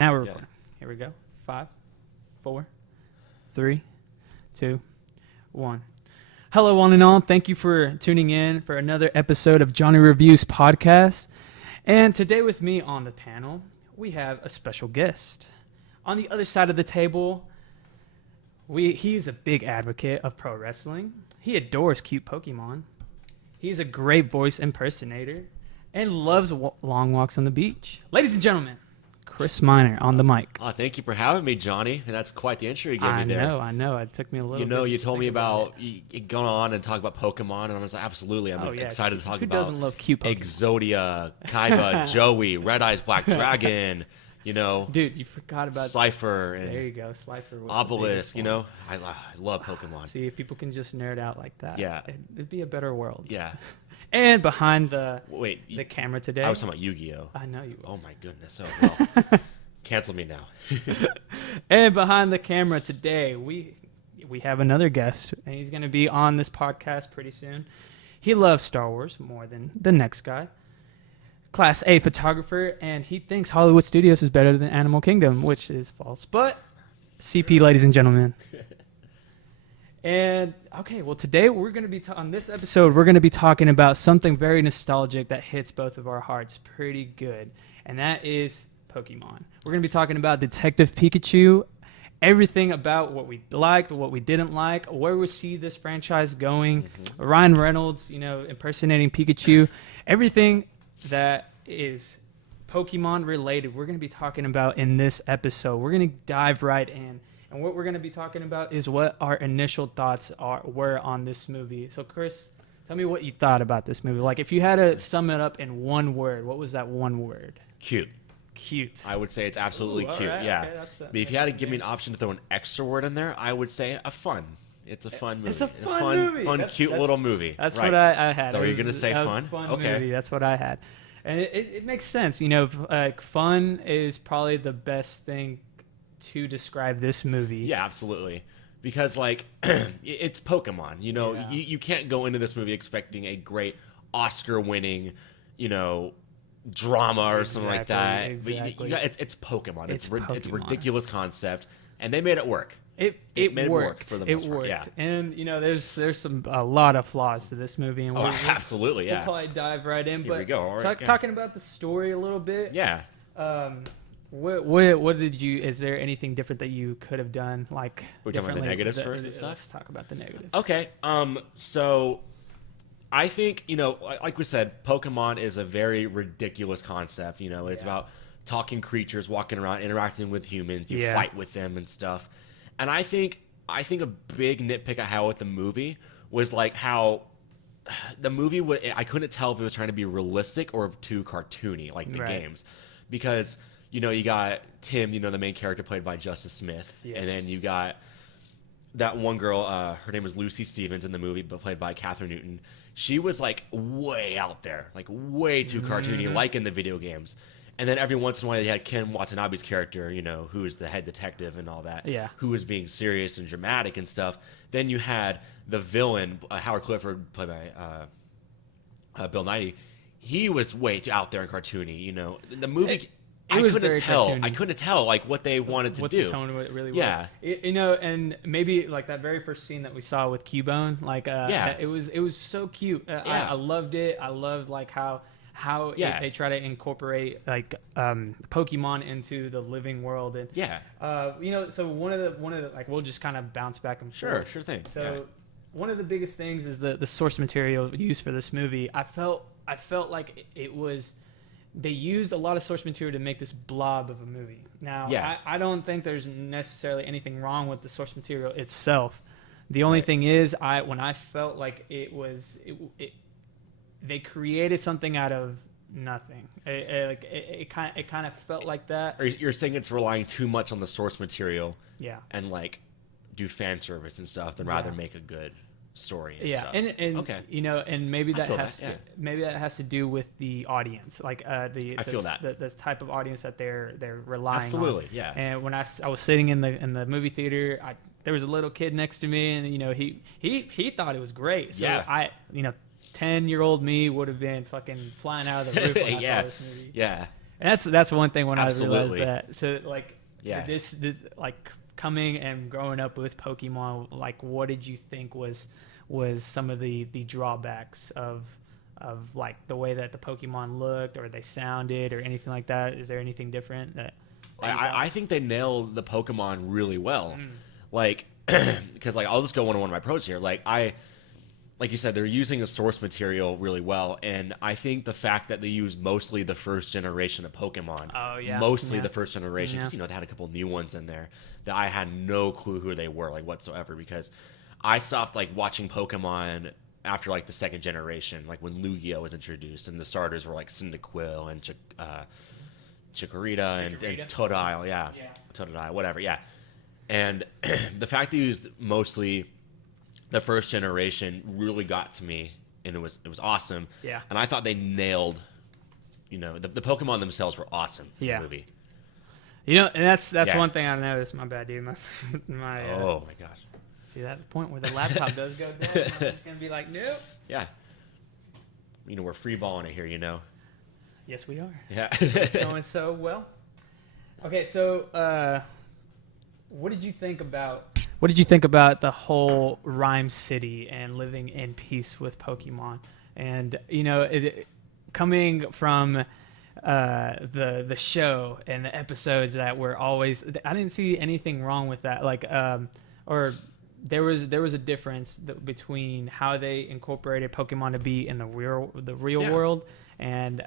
Now we're recording. Here we go. 5, 4, 3, 2, 1. Hello, one and all. Thank you for tuning in for another episode of Johnny Reviews Podcast. And today with me on the panel, we have a special guest. On the other side of the table, he's a big advocate of pro wrestling. He adores cute Pokemon. He's a great voice impersonator and loves long walks on the beach. Ladies and gentlemen, Chris Miner on the mic. Oh, thank you for having me, Johnny. And that's quite the intro you gave me there. I know. It took me a little bit. You told me about going on and talk about Pokemon, and I was like, absolutely. I'm excited to talk Who about doesn't love cute Pokemon? Exodia, Kaiba, Joey, Red Eyes Black Dragon, Dude, you forgot about Slifer and there you go. Slifer was Obelisk, I love Pokemon. See, if people can just nerd out like that, yeah, it'd be a better world. Yeah. And behind the camera today, I was talking about Yu-Gi-Oh. I know you. Oh my goodness. Oh well. Cancel me now. And behind the camera today, we have another guest, and he's going to be on this podcast pretty soon. He loves Star Wars more than the next guy. Class A photographer, and he thinks Hollywood Studios is better than Animal Kingdom, which is false. But CP, ladies and gentlemen. And okay, well today we're going to be on this episode we're going to be talking about something very nostalgic that hits both of our hearts pretty good, and that is Pokemon. We're going to be talking about Detective Pikachu, everything about what we liked, what we didn't like, where we see this franchise going, Ryan Reynolds, impersonating Pikachu, everything that is Pokemon related. We're going to be talking about in this episode. We're going to dive right in. And what we're going to be talking about is what our initial thoughts were on this movie. So, Chris, tell me what you thought about this movie. Like, if you had to sum it up in one word, what was that one word? Cute. Cute. I would say it's absolutely cute. Right. Yeah. Okay, but if you had to give me an option to throw an extra word in there, I would say a fun. It's a fun movie. It's a fun movie. Fun, cute little movie. That's right. What I had. So are you going to say fun? Fun okay. Movie. That's what I had. And it makes sense. Fun is probably the best thing to describe this movie. Yeah, absolutely. Because, it's Pokemon. You can't go into this movie expecting a great Oscar-winning, drama or something like that. Exactly. But it's Pokemon. It's Pokemon. It's a ridiculous concept, and they made it work. It made work for the most part. Worked. Yeah. And there's a lot of flaws to this movie, and absolutely, yeah. We'll probably dive right in. Here we go. All right, talking about the story a little bit. Yeah. What did you? Is there anything different that you could have done? Like, we're talking about the negatives first. Let's talk about the negatives. Okay. So I think like we said, Pokemon is a very ridiculous concept. It's about talking creatures walking around, interacting with humans. You fight with them and stuff. And I think a big nitpick I had with the movie was how the movie I couldn't tell if it was trying to be realistic or too cartoony, like the games, because you got Tim, the main character played by Justice Smith, and then you got that one girl, her name was Lucy Stevens in the movie, but played by Katherine Newton. She was way out there, way too cartoony, like in the video games. And then every once in a while, they had Ken Watanabe's character, who is the head detective and all that, who was being serious and dramatic and stuff. Then you had the villain, Howard Clifford, played by Bill Nighy. He was way too out there and cartoony. The movie, I couldn't tell what they wanted to do. What the tone really was. Yeah. And maybe that very first scene that we saw with Cubone, it was so cute. I loved it. I loved how they try to incorporate Pokemon into the living world, and so one of the we'll just kind of bounce back and forth. Sure thing. So one of the biggest things is the source material used for this movie. I felt like it was, they used a lot of source material to make this blob of a movie. Now I don't think there's necessarily anything wrong with the source material itself. The only thing is when I felt like they created something out of nothing. It kind of felt like that. Or you're saying it's relying too much on the source material, and do fan service and stuff, than rather make a good story. And stuff. And and maybe that has to do with the audience, the type of audience that they're relying on. Absolutely, yeah. And when I was sitting in the movie theater, there was a little kid next to me, and he thought it was great. So 10-year-old me would have been fucking flying out of the roof when I saw this movie. Yeah. And that's one thing when Absolutely. I realized that. So like, Yeah. like coming and growing up with Pokemon, like what did you think was some of the drawbacks of like the way that the Pokemon looked or they sounded or anything like that? Is there anything different that I think they nailed the Pokemon really well. Like, because like I'll just go one of my pros here. Like you said, they're using the source material really well, and I think the fact that they use mostly the first generation of Pokemon, mostly the first generation, because they had a couple new ones in there that I had no clue who they were like whatsoever. Because I stopped like watching Pokemon after like the second generation, like when Lugia was introduced, and the starters were like Cyndaquil and Chikorita and Totodile, Totodile, whatever, and the fact they used mostly the first generation really got to me, and it was awesome. Yeah. And I thought they nailed, the Pokemon themselves were awesome in the movie. And that's one thing I noticed. My bad, dude. My oh my gosh. See that point where the laptop does go down? I'm just gonna be like, nope. Yeah. We're free balling it here, Yes, we are. Yeah. It's going so well. Okay, so what did you think about the whole Rhyme City and living in peace with Pokemon? And coming from the show and the episodes that were always, I didn't see anything wrong with that. Like or there was a difference between how they incorporated Pokemon to be in the real world and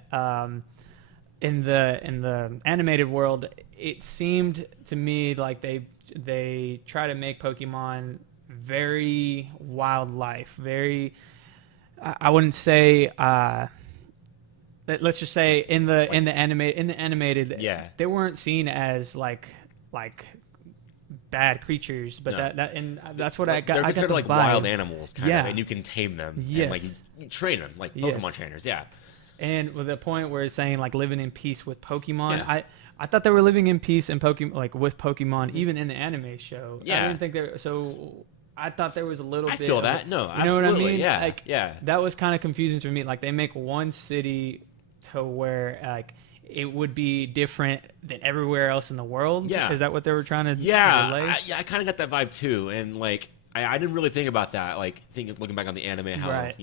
in the animated world. It seemed to me like they try to make Pokemon very wildlife, very, I wouldn't say, let's just say in the animated, they weren't seen as like bad creatures, but that's what I got. They're I got like vibe. wild animals, kind of, and you can tame them. Yes. And, like you train them like Pokemon trainers. Yeah. And with the point where it's saying like living in peace with Pokemon, Yeah. I thought they were living in peace in Pokemon, like with Pokemon, even in the anime show. Yeah. I didn't think there. So I thought there was a little bit. I feel that. No, you absolutely. know what I mean? Yeah. Like, yeah. That was kind of confusing to me. Like they make one city to where like it would be different than everywhere else in the world. Yeah. Is that what they were trying to relay? I kind of got that vibe too, and like I didn't really think about that. Like looking back on the anime, how Right.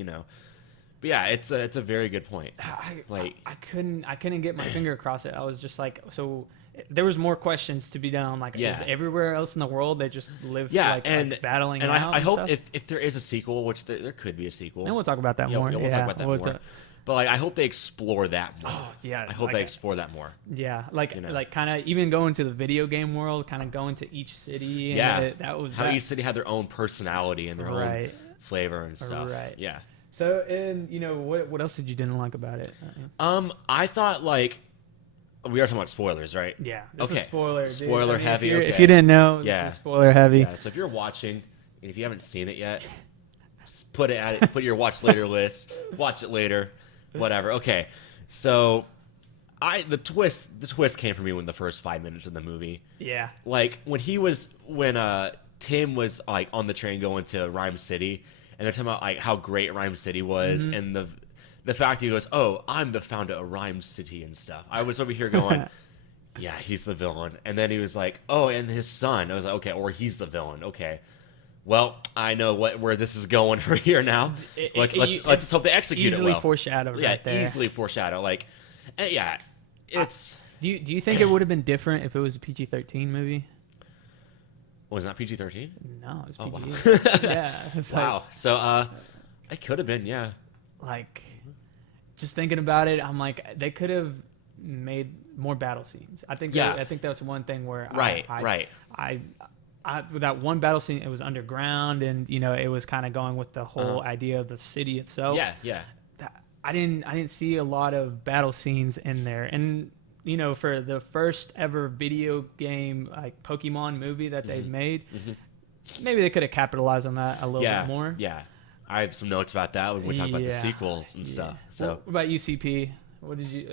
But yeah, it's a very good point. I couldn't get my finger across it. I was just like, so there was more questions to be done. Like, is everywhere else in the world they just live like battling? And out I hope stuff? if there is a sequel, which there could be a sequel, and we'll talk about that more. We'll talk about that more. But like, I hope they explore that more. Oh yeah, I hope they explore that more. Yeah, like kind of even going to the video game world, kind of going to each city. And yeah, that was how each city had their own personality and their own flavor and stuff. Right. Yeah. So, and what else did you didn't like about it? I thought like we are talking about spoilers, right? Yeah. This is spoilers. Spoiler heavy. If you didn't know, this is spoiler heavy. Yeah. So if you're watching and if you haven't seen it yet, just put your watch later list. Watch it later, whatever. Okay. So the twist came for me when the first 5 minutes of the movie. Yeah. Like when Tim was like on the train going to Rhyme City. And they're talking about like how great Rhyme City was, and the fact he goes, "Oh, I'm the founder of Rhyme City" and stuff. I was over here going, "Yeah, he's the villain." And then he was like, "Oh, and his son." I was like, "Okay, or he's the villain." Okay, well, I know where this is going from here now. Let's just hope they execute it well. Easily foreshadowed. Yeah, right there. Easily foreshadowed. Like, yeah, it's. Do you think it would have been different if it was a PG-13 movie? Was it not PG-13? No, it was PG. Wow. Yeah. Wow. So, it could have been, yeah. Like, just thinking about it, I'm like, they could have made more battle scenes. I think that's one thing where with that one battle scene, it was underground, and it was kind of going with the whole idea of the city itself. Yeah. I didn't see a lot of battle scenes in there, and for the first ever video game like Pokemon movie that they've made, maybe they could have capitalized on that a little bit more. Yeah, I have some notes about that when we talk about the sequels and stuff. So, what about UCP?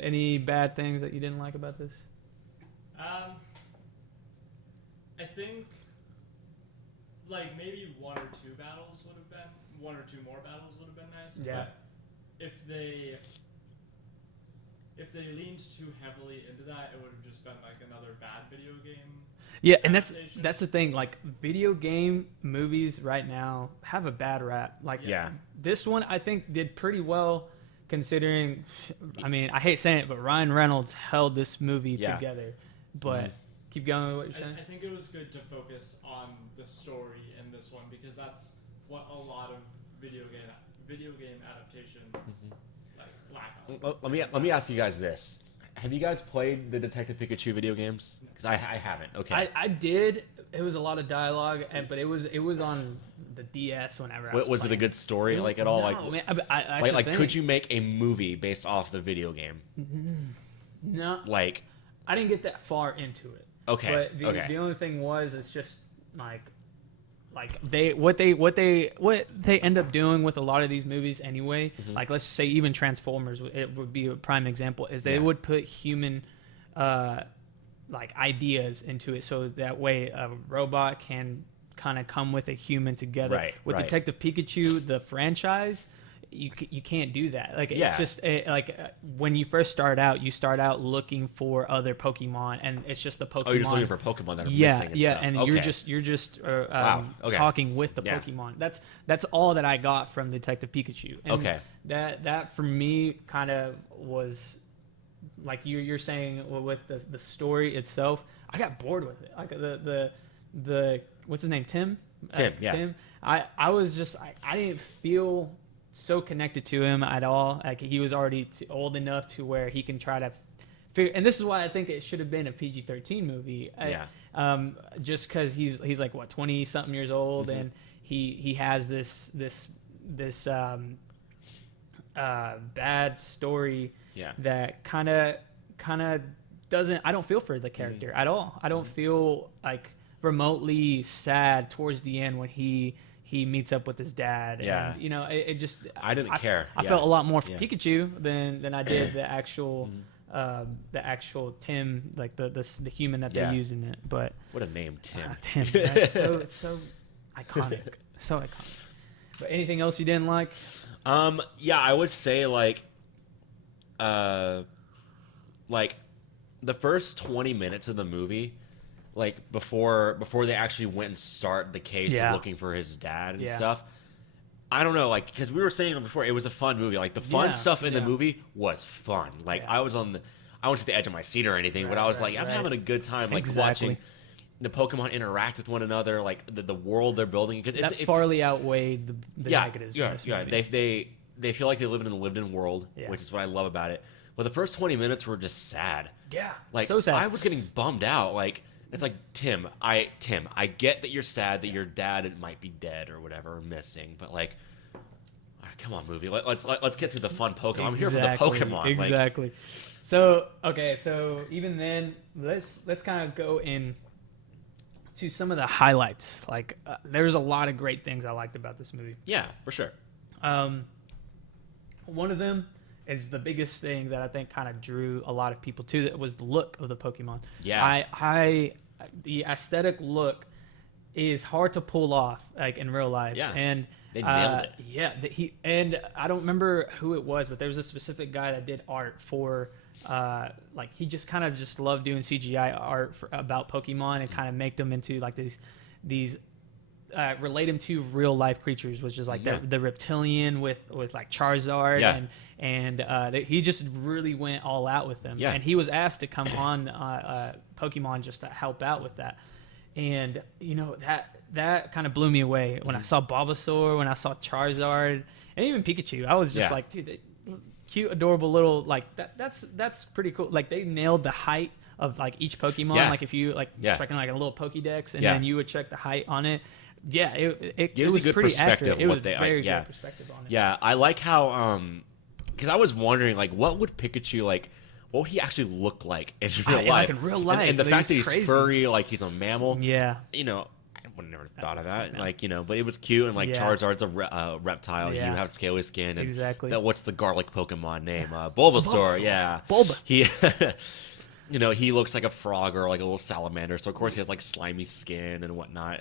Any bad things that you didn't like about this? I think like maybe one or two more battles would have been nice. Yeah. But if they leaned too heavily into that, it would have just been like another bad video game. Yeah, and adaptation. that's the thing. Like video game movies right now have a bad rap. Like Yeah. this one I think did pretty well considering. I mean, I hate saying it, but Ryan Reynolds held this movie Yeah. together. But keep going with what you're saying. I think it was good to focus on the story in this one because that's what a lot of video game adaptations like lack on. Let me ask you guys this: have you guys played the Detective Pikachu video games? Because I haven't. Okay. I did. It was a lot of dialogue, but it was on the DS whenever. I Was it a playing. good story like at all? No, Like, man, that's like, the like thing. could you make a movie based off the video game? No, Like, I didn't get that far into it. okay, But okay. the only thing was, it's just like what they end up doing with a lot of these movies anyway. Like let's say even Transformers, it would be a prime example. Is they Yeah. would put human like ideas into it, so that way a robot can kind of come with a human together. Right, With right. Detective Pikachu, the franchise, you can't do that. Like Yeah. it's just when you first start out, you start out looking for other Pokemon, and it's just the Pokemon. Oh, you're just looking for Pokemon that are yeah, missing. And yeah, stuff. and Okay. you're just Wow, okay. talking with the Yeah. Pokemon. That's all that I got from Detective Pikachu. And Okay. That for me kind of was like you're saying with the story itself. I got bored with it. Like the what's his name, Tim? Tim, yeah. Tim. I was just I didn't feel so connected to him at all. Like he was already old enough to where he can try to figure. And this is why I think it should have been a PG-13 movie. Yeah. Just because he's like what 20 something years old, and he has this bad story Yeah. that kind of doesn't. I don't feel for the character at all. I don't feel like remotely sad towards the end when he meets up with his dad. Yeah. And, it just I didn't care. I Yeah. felt a lot more for Yeah. Pikachu than I did the actual Tim, like the human that Yeah. they use in it. But What a name, Tim. Tim, right? It's so iconic, so iconic. But anything else you didn't like? Yeah, I would say like the first 20 minutes of the movie, like before they actually went and start the case Yeah. of looking for his dad and Yeah. stuff. I don't know, like, because we were saying before, it was a fun movie. Like, the fun Yeah, stuff in the yeah. movie was fun. Like, Yeah. I wasn't at the edge of my seat or anything, but Right, I was right, like, I'm right. having a good time, like, Exactly. watching the Pokemon interact with one another, like, the world they're building. 'Cause That farly outweighed the negatives. in this yeah. movie. They feel like they live in a lived-in world, Yeah. which is what I love about it. But the first 20 minutes were just sad. Yeah, Like, so sad. I was getting bummed out. Like, it's like, Tim, I get that you're sad that your dad might be dead or whatever, or missing, but like, all right, come on, movie. Let's get to the fun Pokemon. I'm here for the Pokemon. Like, Exactly. So even then, let's kind of go in to some of the highlights. Like, there's a lot of great things I liked about this movie. yeah, for sure. One of them is the biggest thing that I think kind of drew a lot of people to it was the look of the Pokemon. Yeah. The aesthetic look is hard to pull off like in real life. Yeah. And They nailed it. Yeah, and I don't remember who it was, but there was a specific guy that did art for like he just kind of just loved doing CGI art about Pokemon and kind of make them into like these relate him to real life creatures, which is like Yeah. the reptilian with like Charizard, Yeah. and he just really went all out with them. Yeah. And he was asked to come on Pokemon just to help out with that. And that kind of blew me away when I saw Bulbasaur, when I saw Charizard, and even Pikachu. I was just Yeah. like, dude, cute, adorable little like that's pretty cool. Like they nailed the height of like each Pokemon. Yeah. Like if you like Yeah. checking like a little Pokédex, and Yeah. then you would check the height on it. Yeah, it Gives was a good pretty perspective accurate. It of what was they- very yeah. good perspective on it. Yeah, I like how because I was wondering like what would Pikachu like. What would he actually look like in real Yeah, life? like in real life, and the like, fact it's that he's crazy. furry, like he's a mammal. Yeah. I would never thought of that. No. Like but it was cute, and like Yeah. Charizard's a reptile. Yeah. You have scaly skin, and Exactly. what's the garlic Pokemon name? Bulbasaur. Bulbasaur. Yeah. Bulba. He, he looks like a frog or like a little salamander. So of course he has like slimy skin and whatnot.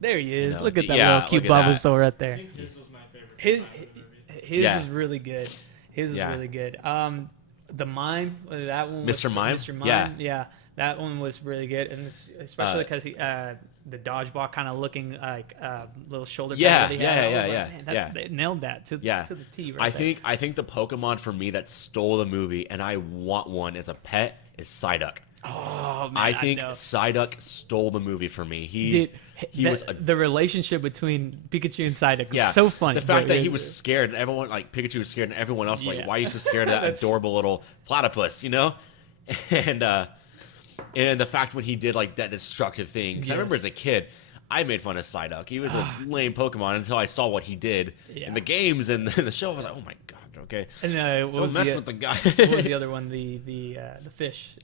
There he is. know, Look at that yeah, little cute look at that. Bulbasaur right I there. think his was my favorite. His part of the movie. his Yeah. was really good. His was Yeah. really good. The Mime, that one. Was, Mr. Mime? Mr. Mime, yeah, that one was really good, and especially because the dodgeball kind of looking like little shoulder. Yeah, pad that he had. I was yeah. like, man, they nailed that to the T. Right I think the Pokemon for me that stole the movie, and I want one as a pet, is Psyduck. Oh man, I think Psyduck stole the movie for me. He was the relationship between Pikachu and Psyduck was yeah, so funny. The fact that he was scared and everyone like Pikachu was scared and everyone else like, why are you so scared of that adorable little platypus, you know? And the fact when he did like that destructive thing. Because I remember as a kid, I made fun of Psyduck. He was a lame Pokemon until I saw what he did in the games and the show. I was like, oh my god. Okay. And what was mess with the guy. What was the other one? The fish.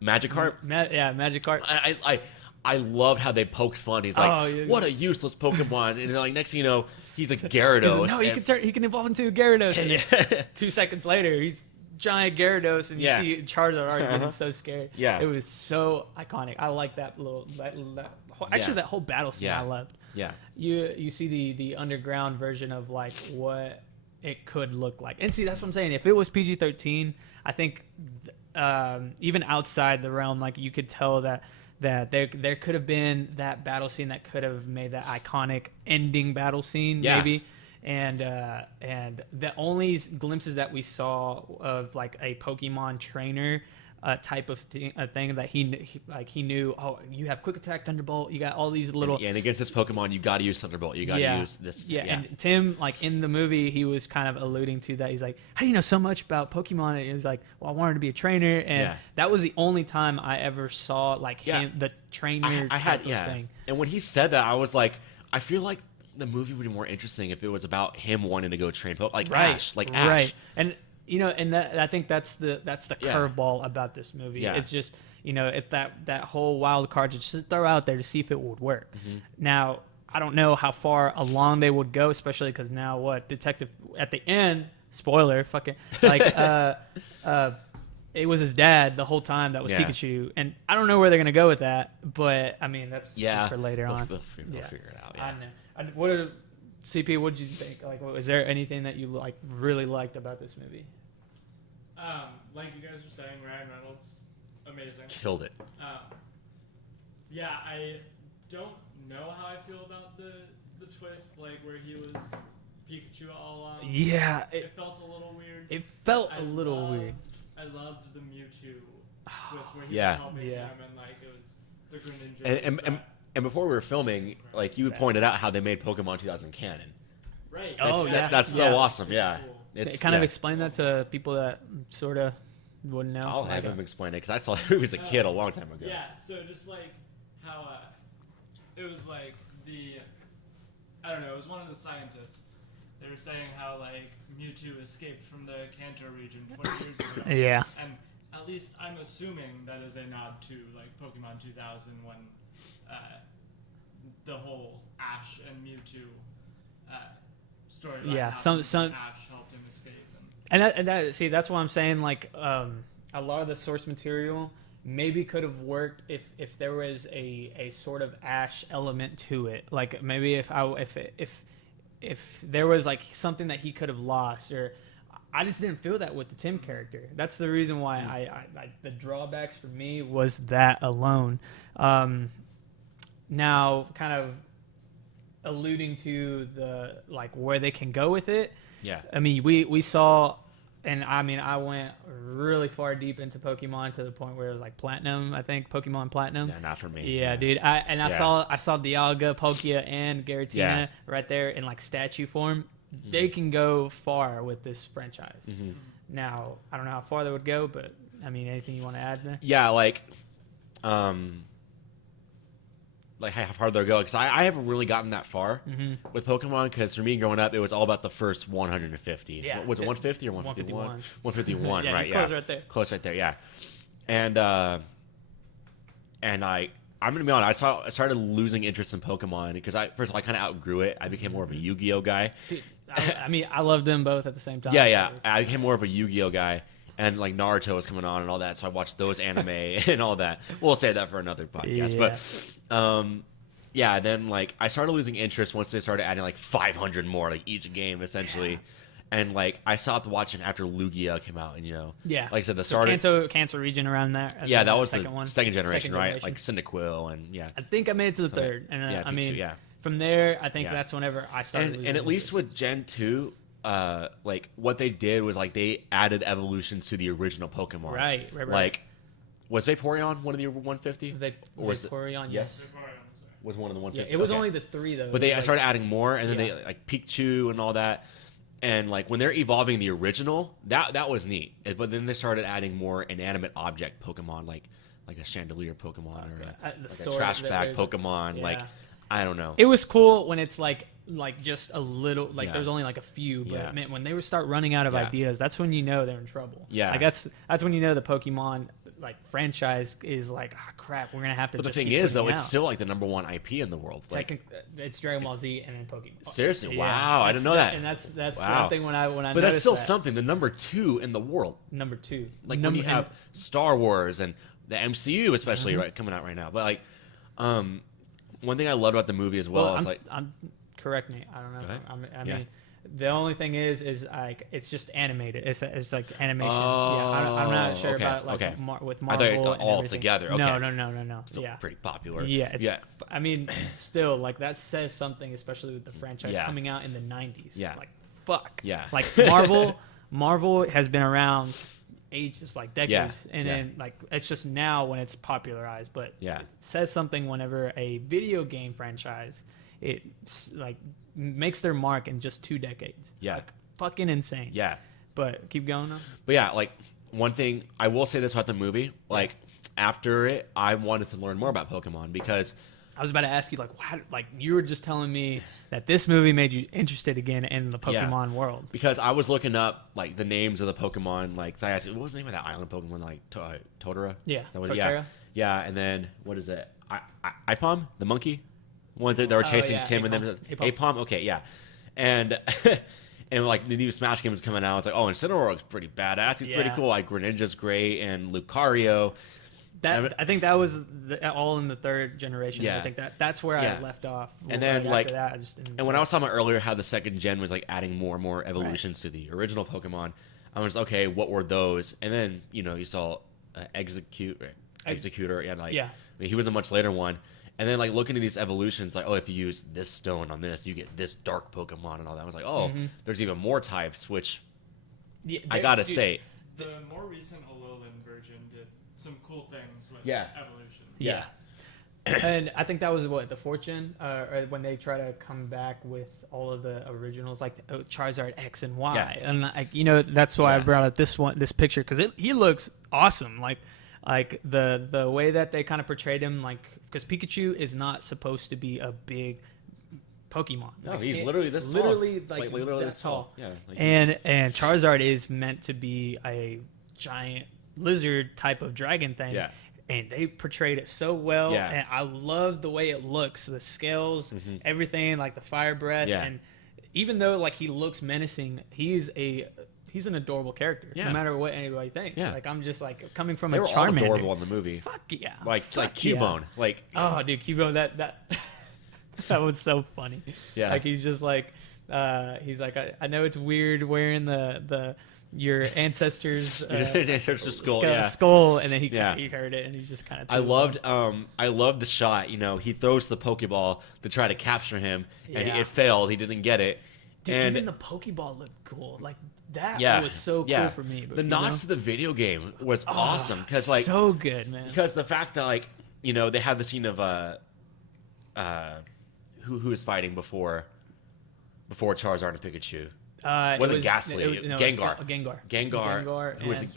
Magikarp. Magikarp. I loved how they poked fun. He's like, what a useless Pokemon, and like next thing you know, he's a Gyarados. No, he can evolve into a Gyarados. And 2 seconds later, he's giant Gyarados, and you see Charizard already getting so scared. Yeah, it was so iconic. I like that little that whole battle scene. I loved. Yeah, you see the underground version of like what it could look like. And see, that's what I'm saying. If it was PG-13, I think even outside the realm, like you could tell that there could have been that battle scene that could have made that iconic ending battle scene, maybe. And the only glimpses that we saw of like a Pokemon trainer type of thing that he knew. Oh, you have Quick Attack, Thunderbolt. You got all these little. And against this Pokemon, you got to use Thunderbolt. You got to use this. Yeah, and Tim, like in the movie, he was kind of alluding to that. He's like, "How do you know so much about Pokemon?" And he was like, "Well, I wanted to be a trainer," and that was the only time I ever saw like him, the trainer type of thing. And when he said that, I was like, I feel like the movie would be more interesting if it was about him wanting to go train Pokemon, Ash, Ash. Right, and. You know, and I think that's the curveball about this movie. Yeah. It's just, you know, if that whole wild card just throw out there to see if it would work. Mm-hmm. Now, I don't know how far along they would go, especially because now Detective at the end, spoiler, fucking like it was his dad the whole time that was Pikachu, and I don't know where they're gonna go with that. But I mean, that's for later on. They'll figure it out. Yeah. I know. CP, what did you think? Like, was there anything that you really liked about this movie? Like you guys were saying, Ryan Reynolds, amazing. Killed it. Yeah, I don't know how I feel about the twist, like where he was Pikachu all along. Yeah, it felt a little weird. It felt a little weird. I loved the Mewtwo twist where he was helping him, and like it was the Greninja. And before we were filming, like you pointed out how they made Pokemon 2000 canon. Right. That's so awesome. Yeah. It kind of explain that to people that sort of wouldn't know. I'll have him explain it because I saw the movie as a kid a long time ago. Yeah. So just like how it was like I don't know. It was one of the scientists. They were saying how like Mewtwo escaped from the Kanto region 20 years ago. Yeah. And at least I'm assuming that is a nod to like Pokemon 2000 when. The whole Ash and Mewtwo storyline. Yeah, Ash helped him escape. And that's what I'm saying. Like a lot of the source material maybe could have worked if there was a sort of Ash element to it. Like maybe if there was like something that he could have lost, or I just didn't feel that with the Tim character. That's the reason why I the drawbacks for me was that alone. Now, kind of alluding to the like where they can go with it. Yeah. I mean, we saw, and I mean, I went really far deep into Pokemon to the point where it was like Platinum. I think Pokemon Platinum. Yeah, not for me. Yeah, dude. I saw Dialga, Palkia, and Giratina right there in like statue form. Mm-hmm. They can go far with this franchise. Mm-hmm. Now, I don't know how far they would go, but I mean, anything you want to add there? Yeah, like how far they'll go, because I haven't really gotten that far with Pokemon, because for me growing up it was all about the first 150. Yeah. Was it 150 or 151? 151, right? Close right there. Close right there, yeah. And I'm gonna be honest, I started losing interest in Pokemon because first of all I kind of outgrew it. I became more of a Yu-Gi-Oh guy. Dude, I mean, I loved them both at the same time. Yeah. I became more of a Yu-Gi-Oh guy. And like Naruto was coming on and all that, so I watched those anime and all that. We'll save that for another podcast. But then like I started losing interest once they started adding like 500 more like each game essentially. And like I stopped watching after Lugia came out, and Yeah. like I said, the So start. Cancer region around there. Yeah, that was second the one. second generation, right? generation. Like Cyndaquil and yeah. I think I made it to the Okay. third, and Yeah, I Pikachu, mean, yeah. from there, I think Yeah. that's whenever I started. And losing at least interest. with Gen 2, like what they did was like they added evolutions to the original Pokemon. Right. Like, was Vaporeon one of the 150? Or was it- Vaporeon, yes. Vaporeon, sorry. Was one of the Yeah, 150? it was Okay. only the 3 though. But they It was started adding more, and then Yeah. they like Pikachu and all that. And like when they're evolving the original, that was neat. But then they started adding more inanimate object Pokemon, like a chandelier Pokemon or Okay. The like a sword, trash bag there's- Pokemon. Like yeah. I don't know. It was cool when it's like just a little, like Yeah. there's only like a few, but Yeah. man, when they would start running out of Yeah. ideas, that's when you know they're in trouble. Yeah. Like that's when you know the Pokemon like franchise is like, oh, crap, we're gonna have to. But the just thing keep is, putting though, it it's out. still like the #1 IP in the world. Like, It's Dragon Ball Z and then Pokemon. seriously, Yeah, wow, I didn't know that. And that's Wow. one thing when I but that's noticed still that. something. The #2 in the world. Number 2. Like when you have Star Wars and the MCU, especially Mm-hmm. right coming out right now. But like, one thing I loved about the movie as well is like, correct me. I don't know. Go ahead. I Yeah. mean, the only thing is like it's just animated. It's like animation. Oh, yeah, I'm not sure okay, about like okay. with I Marvel. thought it got and all everything. together, No, okay. no. still Yeah. pretty popular. Yeah, yeah. I mean, still, like that says something, especially with the franchise Yeah. coming out in the '90s. Yeah. Like, fuck. Yeah. Like Marvel has been around ages, like decades, and Yeah. then like it's just now when it's popularized. But Yeah. it says something whenever a video game franchise like makes their mark in just 2 decades. Yeah. Like, fucking insane. Yeah. But keep going on. But yeah, like one thing I will say this about the movie, like after it, I wanted to learn more about Pokemon because I was about to ask you, like, like you were just telling me that this movie made you interested again in the Pokemon world. Because I was looking up like the names of the Pokemon, like so I asked, what was the name of that island Pokemon, like Totara? Yeah, That was, Torterra. yeah, and then what is it? Ipom, the monkey, one that they were chasing yeah, Tim, and then Apom. Apom. Okay, yeah, and and like the new Smash game was coming out. It's like, oh, Incineroar looks pretty badass. He's pretty Yeah. cool. Like Greninja's great, and Lucario. I think that was all in the 3rd generation. Yeah. I think that's where Yeah. I left off. And then, Right like- after that, I just didn't. And when I was talking about earlier how the 2nd gen was like adding more and more evolutions to the original Pokemon, I was okay, what were those? And then you saw Executor, and like Yeah. I mean, he was a much later one. And then like looking at these evolutions, like, oh, if you use this stone on this, you get this dark Pokemon and all that. I was like, oh, there's even more types, which Yeah, I gotta say, The more recent Alolan version did some cool things with Yeah. evolution. Yeah. And I think that was the 4th gen, or when they try to come back with all of the originals, like Charizard X and Y, Yeah. and like that's why I Yeah. brought up this picture because he looks awesome. Like the way that they kind of portrayed him, like because Pikachu is not supposed to be a big Pokemon. no, Like, he's literally this tall. literally like literally this tall. Yeah, like he's- And Charizard is meant to be a giant lizard type of dragon thing. Yeah. And they portrayed it so well. Yeah. And I love the way it looks, the scales, Mhm. everything, like the fire breath. Yeah. And even though like he looks menacing, he's an adorable character. Yeah. No matter what anybody thinks. Yeah. Like I'm just like coming from they a were all Charmander. adorable in the movie. Fuck yeah. Like Fuck yeah. Cubone, like Oh, dude, Cubone, that that was so funny. Yeah. Like he's just like, he's like, I know it's weird wearing your ancestors' It's just a skull, skull, and then Yeah. he heard it, and he's just kind of. I loved the shot. He throws the Pokeball to try to capture him, and Yeah. it failed. He didn't get it. Dude, and even the Pokeball looked cool. Like that yeah, was so cool yeah. for me. But, the nods to the video game was awesome because like so good, man. because the fact that like they had the scene of who was fighting before Charizard and Pikachu. Wasn't Ghastly, Gengar. Gengar, who was Blastoise.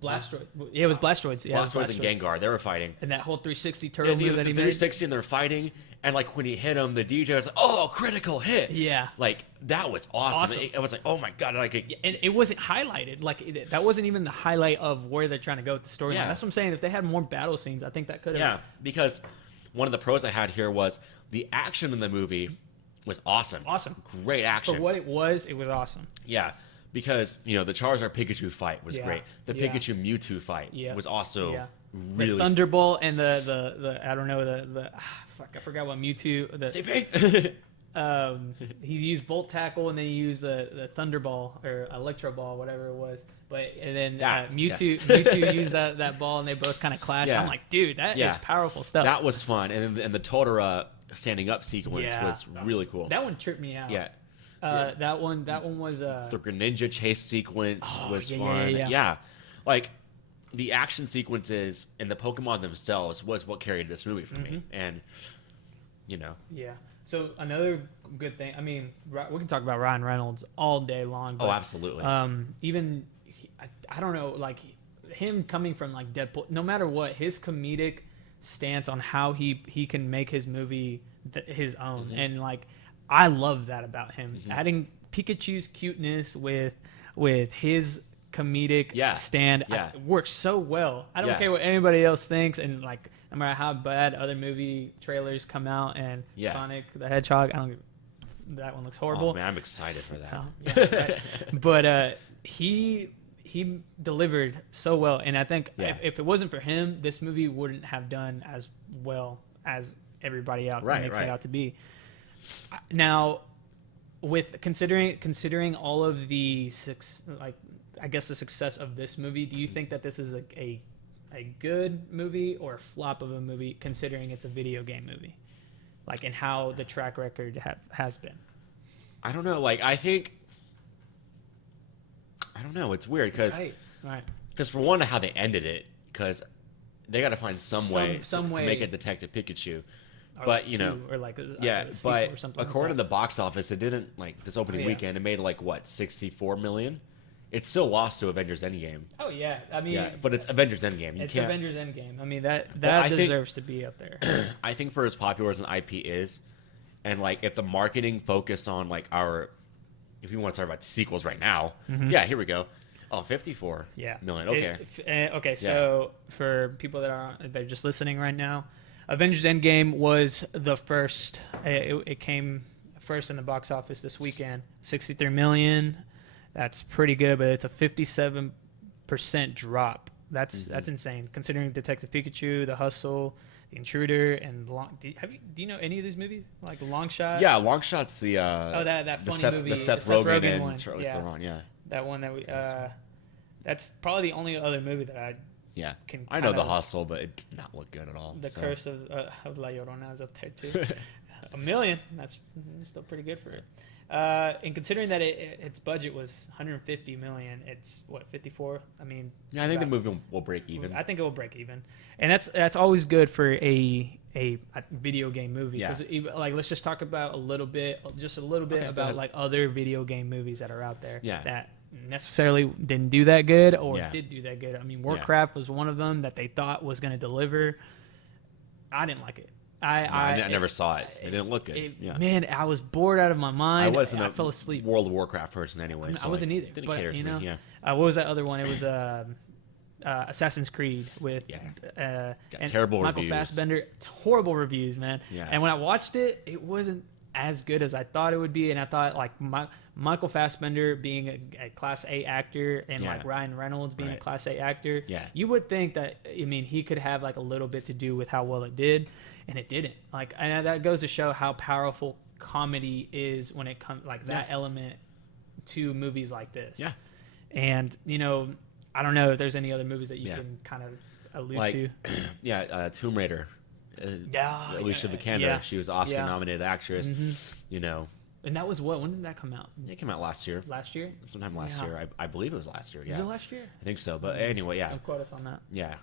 Blastoise. Yeah, it was Blastoise. Yeah, it was Blastoise and Gengar. They were fighting. And that whole 360 Yeah, turtle the move that he made. 360 and they're fighting, and like when he hit him, the DJ was like, "Oh, critical hit!" Yeah. like that was awesome. Awesome. It was like, "Oh my god!" Like, And it wasn't highlighted. Like that wasn't even the highlight of where they're trying to go with the storyline. Yeah. That's what I'm saying. If they had more battle scenes, I think that could have. yeah, because one of the pros I had here was the action in the movie was awesome. Awesome. Great action. For what it was awesome. Yeah, because the Charizard Pikachu fight was Yeah. great. The Yeah. Pikachu Mewtwo fight Yeah. was also Yeah. really The Thunderbolt and the I don't know the fuck, I forgot what Mewtwo CP? he used Volt Tackle, and then he used the Thunder Ball or Electro Ball, whatever it was. But and then Mewtwo used that ball, and they both kind of clashed. Yeah. I'm like, dude, that is powerful stuff. That was fun, and the Totara standing up sequence was really cool. That one tripped me out. Yeah. That one was the Greninja chase sequence was yeah, fun. yeah. Like the action sequences and the Pokemon themselves was what carried this movie for me. And Yeah. So another good thing. I mean, we can talk about Ryan Reynolds all day long. But, absolutely. Even I don't know, like him coming from like Deadpool. No matter what, his comedic stance on how he can make his movie his own, and like I love that about him. Adding Pikachu's cuteness with his comedic stand works so well. I don't care what anybody else thinks, and like no matter how bad other movie trailers come out, and Sonic the Hedgehog, that one looks horrible. Oh man, I'm excited for that. Right. But he delivered so well, and I think if it wasn't for him, this movie wouldn't have done as well as everybody else makes it out to be. Now, with considering all of the the success of this movie, do you think that this is a good movie or a flop of a movie, considering it's a video game movie, like, and how the track record has been? I don't know. Like, I don't know. It's weird because for one, how they ended it, because they got to find some way to make it Detective Pikachu. But but according to the box office, it didn't, like, this opening weekend, it made like what, 64 million. It's still lost to Avengers Endgame. Oh yeah, I mean, but it's Avengers Endgame. It's Avengers Endgame. I mean, that deserves to be up there. I think for as popular as an IP is, and like if the marketing focus on like if you want to talk about sequels right now, here we go. Oh, 54 million. Okay. Okay, so for people that are just listening right now, Avengers Endgame was the first. It came first in the box office this weekend. 63 million. That's pretty good, but it's a 57% drop. That's insane, considering Detective Pikachu, The Hustle, The Intruder, and do you know any of these movies? Like Long Shot? Yeah, Long Shot's the that funny movie, the Seth Rogen and one. Charlize Theron. Yeah, that one that we that's probably the only other movie that I can. I know The Hustle, but it did not look good at all. The Curse of La Llorona is up there too. $1 million. That's still pretty good for it. And considering that its budget was 150 million, it's what, 54? I mean, I think the movie will break even. I think it will break even, and that's always good for a video game movie. Because like, let's just talk about a little bit about like other video game movies that are out there that necessarily didn't do that good or did do that good. I mean, Warcraft was one of them that they thought was going to deliver. I didn't like it. I never saw it. It didn't look good. Man, I was bored out of my mind. I fell asleep. World of Warcraft person anyway. I wasn't either. Didn't cater to me. What was that other one? It was Assassin's Creed with and terrible Michael reviews. Fassbender. Horrible reviews, man. And when I watched it, it wasn't as good as I thought it would be. And I thought, like, Michael Fassbender being a Class A actor and like Ryan Reynolds being a Class A actor, you would think that, I mean, he could have like a little bit to do with how well it did. And it didn't. Like, and that goes to show how powerful comedy is when it comes, like, that element to movies like this. Yeah. And, I don't know if there's any other movies that you can kind of allude to. Yeah, Tomb Raider. Alicia Vikander. She was Oscar-nominated actress. And that was what? When did that come out? It came out last year. Last year? Sometime last year. I believe it was last year. Yeah. Was it last year? I think so. But anyway, Don't quote us on that. Yeah.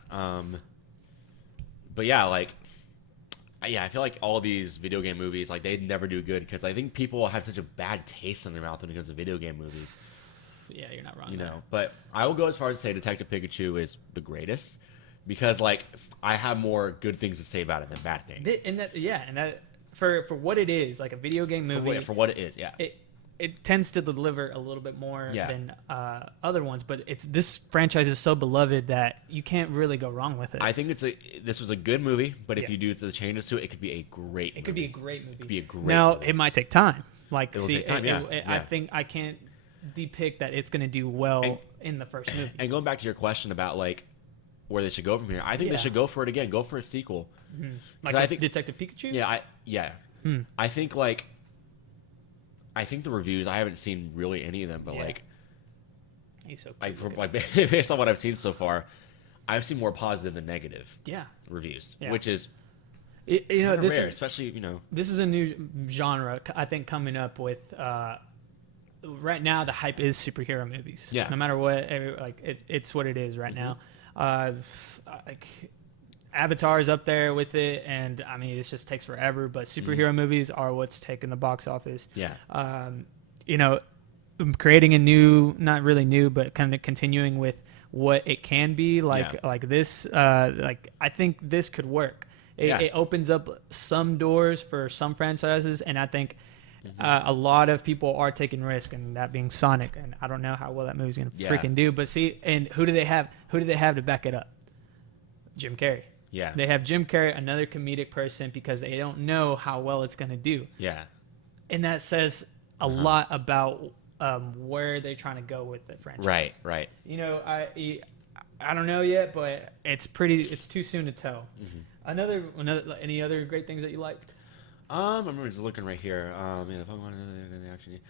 But yeah, like, I feel like all these video game movies, like, they never do good because I think people have such a bad taste in their mouth when it comes to video game movies. Yeah, you're not wrong. But I will go as far as to say Detective Pikachu is the greatest because, like, I have more good things to say about it than bad things. And that for what it is, like a video game movie. For what it is, It tends to deliver a little bit more than other ones, but this franchise is so beloved that you can't really go wrong with it. I think this was a good movie, but if you do the changes to it, it could be a great movie. It could be a great movie. It could be a great Now, movie. it might take time. Like, It'll take time, I think I can't depict that it's going to do well in the first movie. And going back to your question about, like, where they should go from here, I think they should go for it again. Go for a sequel. Like, I think Detective Pikachu? I think, like, I think the reviews, I haven't seen really any of them, but Yeah. like, He's so like, cool. based on what I've seen so far, I've seen more positive than negative Yeah. reviews, Yeah. which is You know, kinda this rare, is especially, you know. this is a new genre I think coming up with. Right now, the hype is superhero movies. Yeah. No matter what, it's what it is right now. Like Avatar's up there with it, and I mean, it just takes forever. But superhero movies are what's taking the box office. Yeah. You know, creating a new, not really new, but kind of continuing with what it can be. Like this. Like I think this could work. It opens up some doors for some franchises, and I think a lot of people are taking risk, and that being Sonic. And I don't know how well that movie's gonna freaking do. But see, and who do they have? Who do they have to back it up? Jim Carrey. Yeah. They have Jim Carrey, another comedic person, because they don't know how well it's gonna do. Yeah. And that says a lot about where they're trying to go with the franchise. Right. You know, I don't know yet, but it's too soon to tell. Another any other great things that you liked? I'm just looking right here. Yeah, the Pokemon actually.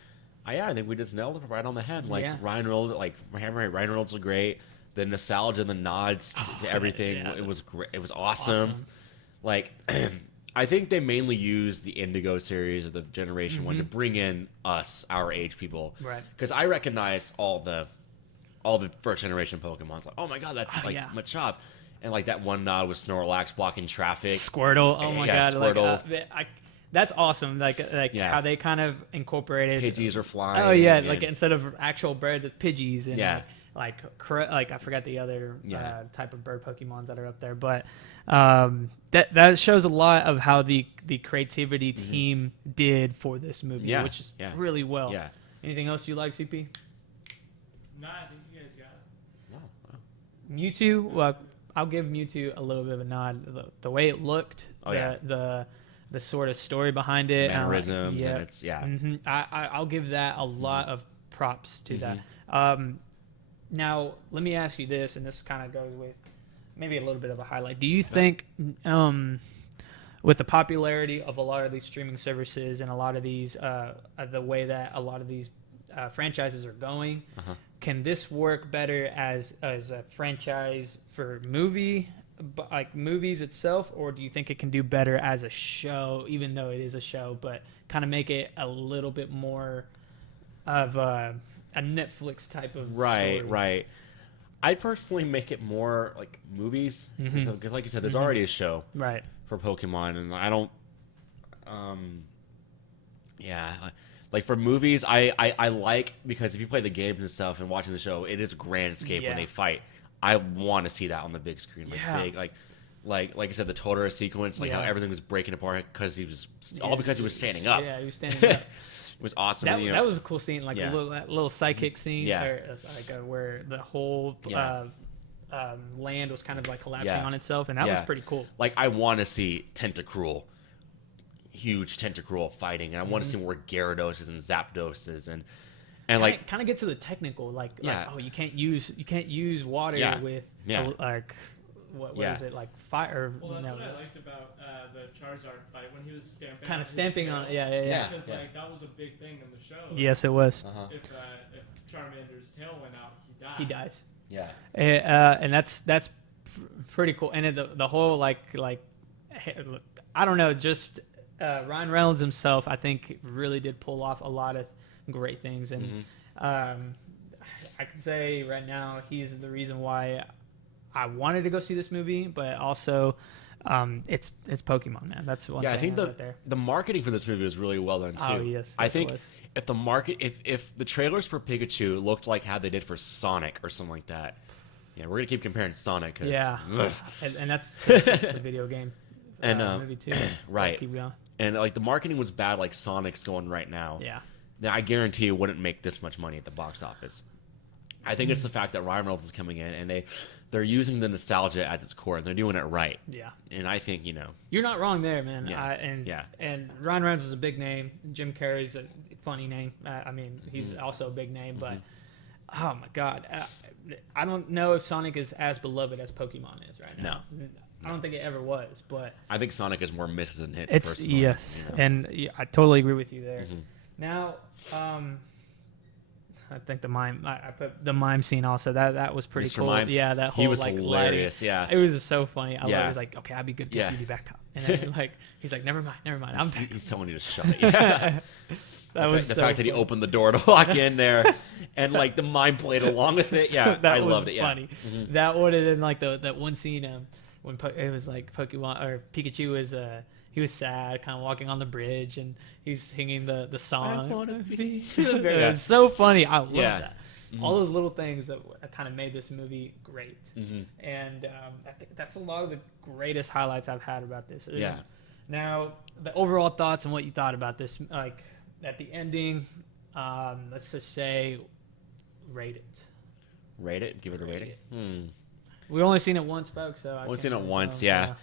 I think we just nailed it right on the head. Like Ryan Reynolds, Ryan Reynolds was great. The nostalgia and the nods to everything, it was great. It was awesome. Like, I think they mainly used the Indigo series or the Generation one to bring in us, our age people, Right. Because I recognize all the first generation Pokemon. Like, oh my god, that's Machop. And like that one nod with Snorlax blocking traffic. Squirtle. Oh my god. Squirtle. Like, that's awesome. Like how they kind of incorporated. Pidgeys are flying. Oh yeah, and, like instead of actual birds, it's Pidgeys and like I forgot the other type of bird Pokemons that are up there, but that shows a lot of how the creativity team did for this movie, which is really well. Yeah. Anything else you like, CP? No, I think you guys got it. Wow. Mewtwo. Well, I'll give Mewtwo a little bit of a nod. The way it looked, the sort of story behind it, mannerisms, and it's I'll give that a lot of props to that. Now, let me ask you this, and this kind of goes with maybe a little bit of a highlight. Do you think, with the popularity of a lot of these streaming services and a lot of these, the way that a lot of these franchises are going, can this work better as a franchise for movies itself, or do you think it can do better as a show, even though it is a show, but kind of make it a little bit more of a Netflix type of story? Right. I personally make it more like movies, because like you said, there's already a show for Pokemon, and I don't like for movies I like, because if you play the games and stuff and watching the show, it is a grandscape when they fight. I want to see that on the big screen, big, like I said, the Totoro sequence, how everything was breaking apart because he was standing up. Yeah, he was standing up. It was awesome. That was a cool scene, like a little psychic scene, where the whole land was kind of like collapsing on itself, and that was pretty cool. Like, I want to see huge Tentacruel fighting, and I want to see more Gyarados and Zapdos and like kind of get to the technical, you can't use water with what is it, like fire? Well, that's what I liked about the Charizard fight when he was stamping. Kind of stamping on it, yeah. Because that was a big thing in the show. Yes, it was. If Charmander's tail went out, he dies. Yeah. And that's pretty cool. And the whole like I don't know, just Ryan Reynolds himself, I think, really did pull off a lot of great things, and I could say right now he's the reason why I wanted to go see this movie, but also it's Pokemon, man. That's one thing. I think right there. the marketing for this movie was really well done too. Oh yes, I think if if the trailers for Pikachu looked like how they did for Sonic or something like that, we're gonna keep comparing Sonic. And that's it's a video game and movie too. Right. Keep going. And like the marketing was bad, like Sonic's going right now. Yeah. Now I guarantee it wouldn't make this much money at the box office. I think it's the fact that Ryan Reynolds is coming in, and they're using the nostalgia at its core, and they're doing it right. Yeah. And I think, you're not wrong there, man. Yeah. And Ryan Reynolds is a big name. Jim Carrey's a funny name. I mean, he's also a big name, but oh my God, I don't know if Sonic is as beloved as Pokemon is right now. No. I don't think it ever was, but I think Sonic is more misses than hits. It's personally, yes, and I totally agree with you there. Now, I think the mime. I put the mime scene also. That was pretty Mr. cool. Mime? Yeah, that whole He was like hilarious. lighting. Yeah. It was just so funny. I love it. Yeah. He was like, okay, I'll be good. Yeah. You be back up. And then like he's like, never mind. I'm back. He's telling you to shut it. Yeah. That was the so fact that he funny. opened the door to walk in there, and like the mime played along with it. Yeah, That I was loved it. Yeah. funny. Mhm. That would have been like that one scene when it was like Pokemon or Pikachu was he was sad, kind of walking on the bridge, and he's singing the song. I wanna be. It Yeah. was so funny. I love Yeah. that. Mhm. All those little things that kind of made this movie great, Mhm. and I think that's a lot of the greatest highlights I've had about this. Yeah. Now, the overall thoughts and what you thought about this, like at the ending, let's just say, rate it. Rate it. Give it a rating. We've only seen it once, folks. So Only seen it once, yeah.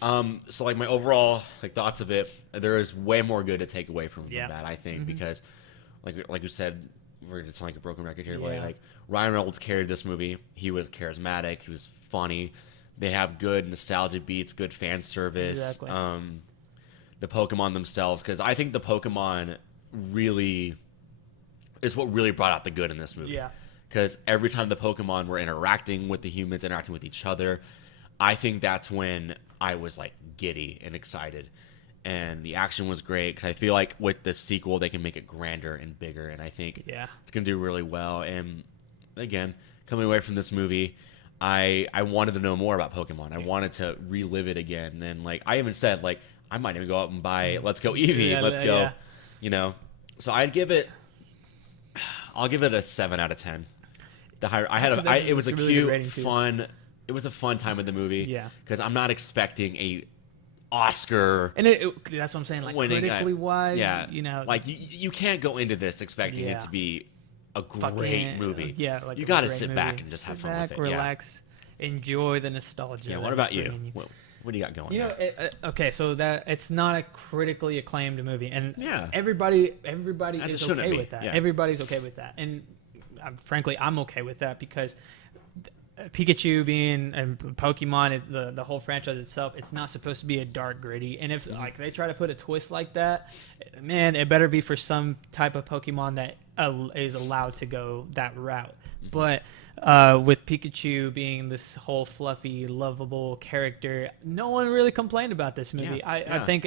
So like my overall like thoughts of it, there is way more good to take away from Yeah. that, I think, Mhm. because like you said, we're gonna sound like a broken record here, but Yeah. like Ryan Reynolds carried this movie. He was charismatic, he was funny. They have good nostalgia beats, good fan service. Exactly. The Pokemon themselves, because I think the Pokemon really is what really brought out the good in this movie. Yeah. Because every time the Pokemon were interacting with the humans, interacting with each other, I think that's when I was like giddy and excited. And the action was great because I feel like with the sequel they can make it grander and bigger, and I think Yeah. it's gonna do really well. And again, coming away from this movie, I wanted to know more about Pokemon. I wanted to relive it again, and like I even said, like I might even go out and buy Let's Go Eevee. Yeah, Let's go, yeah. you know. So I'll give it a 7 out of 10. It was a really good rating, cute, too. fun. It was a fun time with the movie. Yeah. Because I'm not expecting a Oscar And that's what I'm saying. Like winning. critically wise, yeah, you know, like you can't go into this expecting Yeah. it to be a fucking- great movie. Yeah, like you a got to great sit movie. back and just have Sit fun back, with it. relax, enjoy the nostalgia. Yeah. that What it's about you? bringing What do you got going? You know, there? okay, so that it's not a critically acclaimed movie, and Yeah. everybody As it is shouldn't okay be, with that. yeah. Everybody's okay with that, and frankly, I'm okay with that because Pikachu being and Pokemon, the whole franchise itself, it's not supposed to be a dark, gritty. And if like they try to put a twist like that, man, it better be for some type of Pokemon that is allowed to go that route. But with Pikachu being this whole fluffy, lovable character, no one really complained about this movie. Yeah, I yeah. think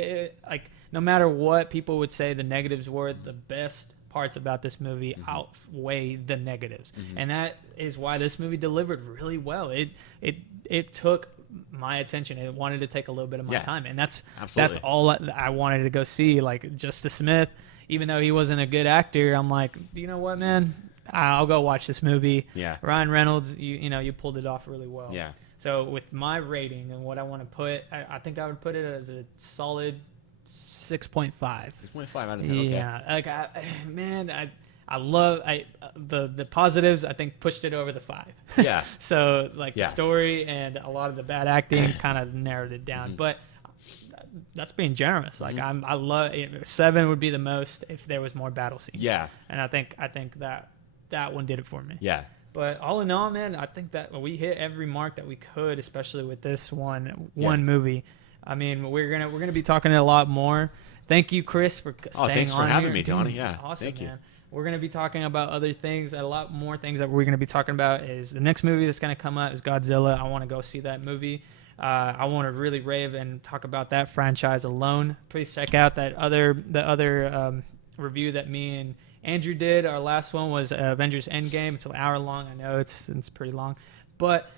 like no matter what people would say the negatives were, the best parts about this movie outweigh the negatives, and that is why this movie delivered really well. It took my attention. It wanted to take a little bit of my Yeah, time, and that's absolutely. all I wanted to go see. Like Justice Smith, even though he wasn't a good actor, I'm like, you know what, man, I'll go watch this movie. Yeah. Ryan Reynolds, you pulled it off really well. Yeah. So with my rating and what I want to put, I think I would put it as a solid 6.5. 6.5 out of 10. Okay. Yeah, like I love the positives. I think pushed it over the 5. Yeah. So like Yeah. the story and a lot of the bad acting kind of narrowed it down, but that's being generous. Like I love 7 would be the most if there was more battle scenes. Yeah. And I think that one did it for me. Yeah. But all in all, man, I think that we hit every mark that we could, especially with this one Yeah. movie. I mean, we're gonna be talking a lot more. Thank you, Chris, for staying on. Thanks for having here. me, Donnie. Dude, Yeah, awesome, thank you. man. We're gonna be talking about other things, a lot more things that we're gonna be talking about. Is the next movie that's gonna come out is Godzilla. I want to go see that movie. I want to really rave and talk about that franchise alone. Please check out the other review that me and Andrew did. Our last one was Avengers Endgame. It's an hour long. I know it's pretty long, but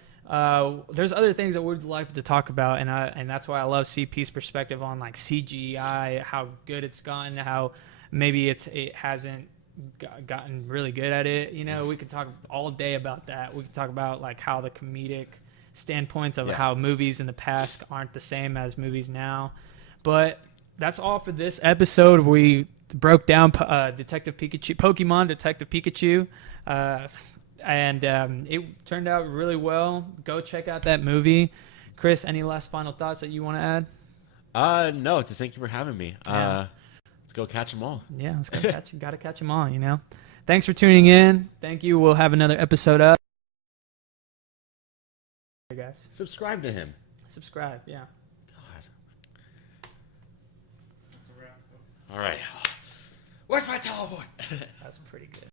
there's other things that we'd like to talk about, and that's why I love CP's perspective on like CGI, how good it's gotten, how maybe it hasn't gotten really good at it. You know, we could talk all day about that. We could talk about like how the comedic standpoints of how movies in the past aren't the same as movies now. But that's all for this episode. We broke down Detective Pikachu, and it turned out really well. Go check out that movie. Chris, any last final thoughts that you want to add? No, just thank you for having me. Yeah. Let's go catch them all. Yeah, let's go gotta catch them all, you know. Thanks for tuning in. Thank you. We'll have another episode up. Hey guys, Subscribe to him. subscribe. Yeah. God. That's a wrap. All right. Where's my teleport? That's pretty good.